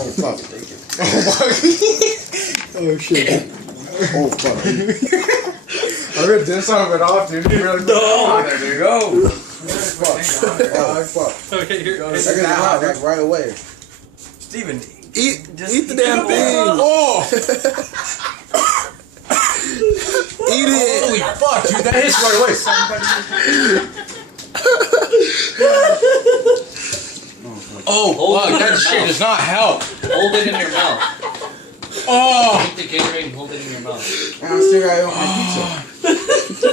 Oh fuck. Oh fuck. Oh shit. Oh fuck. I ripped this off it off, dude. You really There you go. Fuck. Oh fuck. Okay, here. I got it hot like right away. Steven, Eat the damn thing. Oh. Eat it. holy fuck, dude, that hits right away. Oh, fuck, that shit does not help. Hold it in your mouth. Oh. Take the Gatorade and hold it in your mouth. And I'm still got it on my pizza.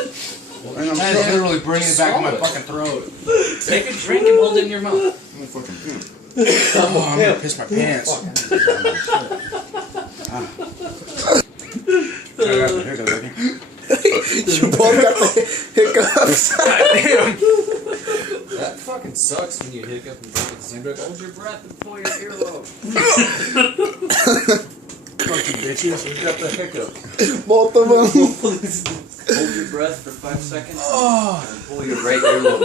And I'm That is still. literally burning the back of my fucking throat. Take a drink and hold it in your mouth. I'm a fucking pimp. Oh, I'm gonna piss my pants. I got the hiccups, I think. You both got the hiccups. Damn. That fucking sucks when you hiccup and drink at the same time. Hold your breath and pull your earlobe. Fucking bitches. We got the hiccup. Both of them. Hold your breath for 5 seconds Oh. and pull your right earlobe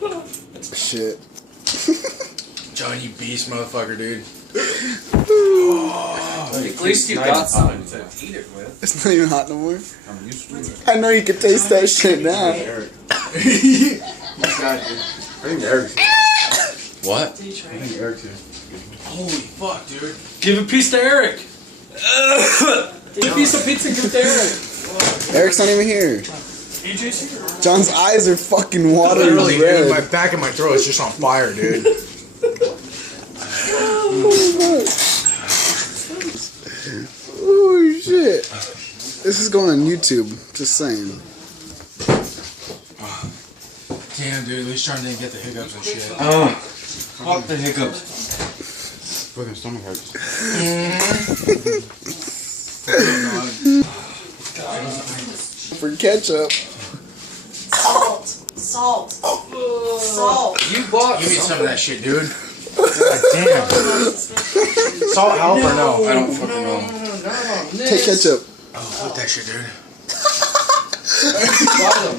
down. Shit. John, you beast motherfucker, dude. At least you got something to eat it with. It's not even hot no more. I'm used to it. I know you can taste that shit now. Eric. He's got it. I think Eric's here. What? I think Eric's here. Holy fuck, dude. Give a piece to Eric. Give a piece of pizza, give it to Eric. Eric's not even here. EJ's here. John's eyes are fucking watery Literally, dude, my red. back of my throat is just on fire, dude. Oh shit. This is going on YouTube. Just saying. Damn, dude, at least trying to get the hiccups and shit. Fuck the hiccups. Fucking stomach hurts. For ketchup. Salt. Salt. Salt. You bought Give me some of that shit, dude. God damn. Salt help or no? I don't fucking know. Take ketchup. Oh, fuck that shit, dude.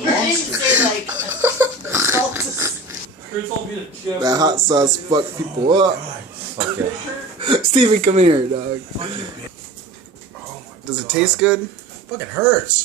You didn't say like salt. That hot sauce fuck people up. Fuck yeah. Steven, come here, dog. Does it taste good? Fucking hurts.